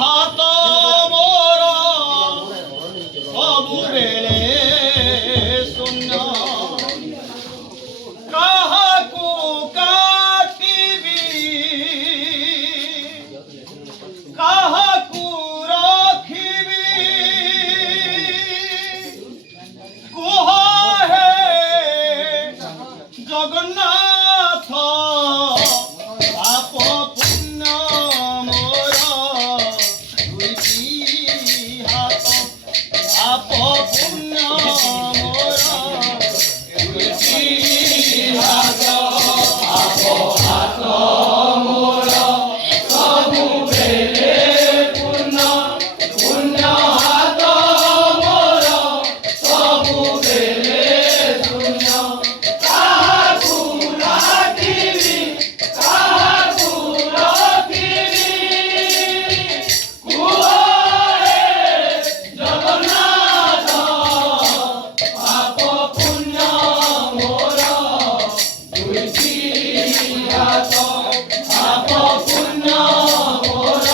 ହାତ ମୋର ସବୁବେଳେ ଶୂନ୍ୟ କାହାକୁ କାଟିବି କାହାକୁ ରଖିବି କୁହ ହେ ଜଗନ୍ନାଥ ପାପ ପୁଣ୍ୟ ମୋର ଦୁଇଟି ହାତ ପାପ ପୁଣ୍ୟ ମୋର ଦୁଇଟି ହାତ ପାପ ହାତ ମୋର ସବୁବେଳେ ପୁଣ୍ୟ ପୁଣ୍ୟ ହାତ ମୋର ସବୁବେଳେ ଶୂନ୍ୟ କାହାକୁ ରାଖିବି କାହାକୁ ରଖିବି କୁହ ହେ ଜଗନ୍ନାଥ ପାପ ପୁଣ୍ୟ ମୋର ଦୁଇଟି ହାତ ପାପ ପୁଣ୍ୟ ମୋର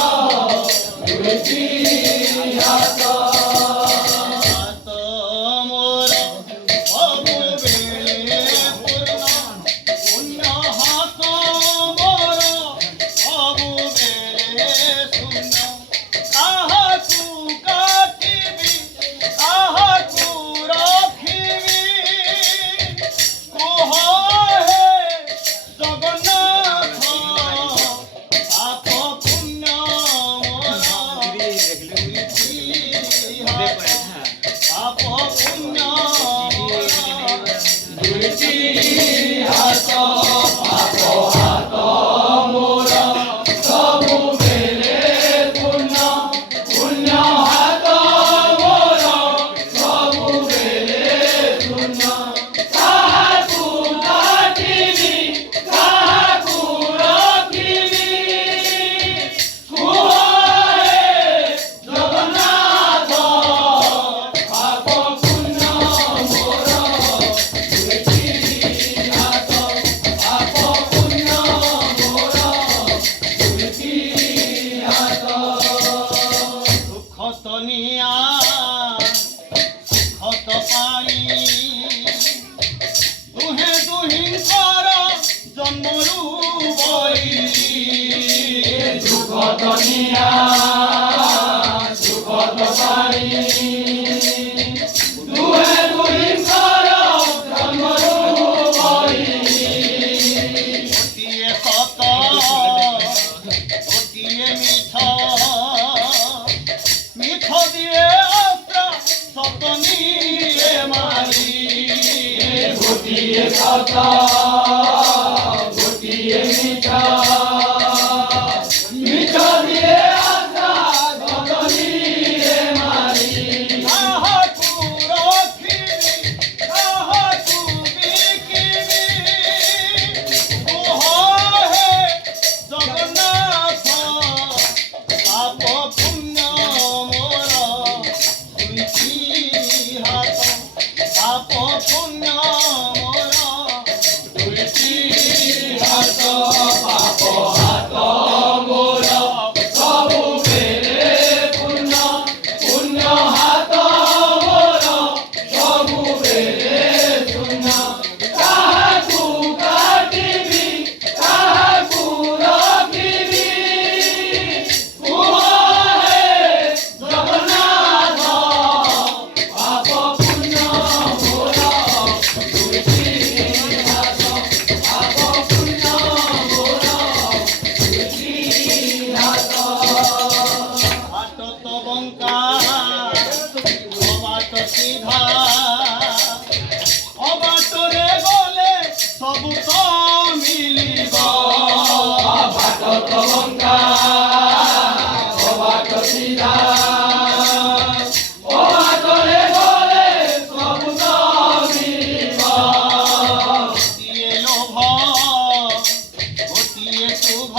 ଦୁଇଟି ହାତ ହାତ ମୋର ସବୁବେଳେ ପୂର୍ଣ୍ଣ ପୁଣ୍ୟ ହାତ ମୋର ସବୁବେଳେ ଶୂନ୍ୟ କାହାକୁ କାଟିବି କାହାକୁ ରଖିବି କୁହ ହେ ଜଗନ୍ନାଥ ପାପ ପୁଣ୍ୟ ମୋର ଦୁଇଟି ହାତ ପାପ ପୁଣ୍ୟ ମୋର ଦୁଇଟି ହାତ ପାପ ହାତ ମୋର ସବୁବେଳେ ପୁଣ୍ୟ ପୁଣ୍ୟ ହାତ ମୋର ସବୁବେଳେ ଶୂନ୍ୟ କାହାକୁ କାଟିବି କାହାକୁ ରଖିବି କୁହ ହେ ଜଗନ୍ନାଥ ପାପ ପୁଣ୍ୟ ମୋର ଦୁଇଟି ହାତ ପାପ ପୁଣ୍ୟ ମୋର ଦୁଇଟି ହାତ ଦୁଃଖ ତ ନିଆ ସୁଖ ତ ପାଇ ଦୁହେଁ ଦୁହିଁଙ୍କର ଜନ୍ମରୁ ବଳି ଦୁଃଖ ତ ନିଆ ସୁଖ ତ ପାଇ ଦୁହେଁ ଦୁହିଁଙ୍କର ଜନ୍ମରୁ ବଳି ଗୋଟିଏ ସତ ଗୋଟିଏ ମିଛ ମିଛ ଦିଏ ଆଶ୍ରା ସତ ନିଏ ମାରି ଗୋଟିଏ ସତ ଗୋଟିଏ ମିଛ ମିଛ ଦିଏ ଆଶ୍ରା ସତ ନିଏ ମାରି କାହାକୁ ରଖିବି କାହାକୁ ବିକିବି କୁହ ହେ ଜଗନ୍ନାଥ ପାପ ପୁଣ୍ୟ ମୋର ଦୁଇଟି ହାତ ପାପ ପୁଣ୍ୟ ମୋର ଦୁଇଟି ହାତ ପାପ ହାତ ମୋର ସବୁବେଳେ ପୁଣ୍ୟ ପୁଣ୍ୟ ହାତ ମୋର ସବୁବେଳେ ଶୂନ୍ୟ କାହାକୁ କାଟିବି କାହାକୁ ରଖିବି କୁହ ହେ ଜଗନ୍ନାଥ ପାପ ପୁଣ୍ୟ ମୋର ଦୁଇଟି ହାତ ପାପ ପୁଣ୍ୟ ମୋର ଦୁଇଟି ହାତ ବାଟ ତ ବଙ୍କା ଅବାଟ ସିଧା ଅବାଟରେ ଗଲେ ସବୁ ତ ମିଳିବ ବାଟ ତ ବଙ୍କା ଅବାଟ ସିଧା ଅବାଟରେ ଗଲେ ସବୁ ତ ମିଳିବ ଗୋଟିଏ ଲୋଭ ଗୋଟିଏ ଶୁଭ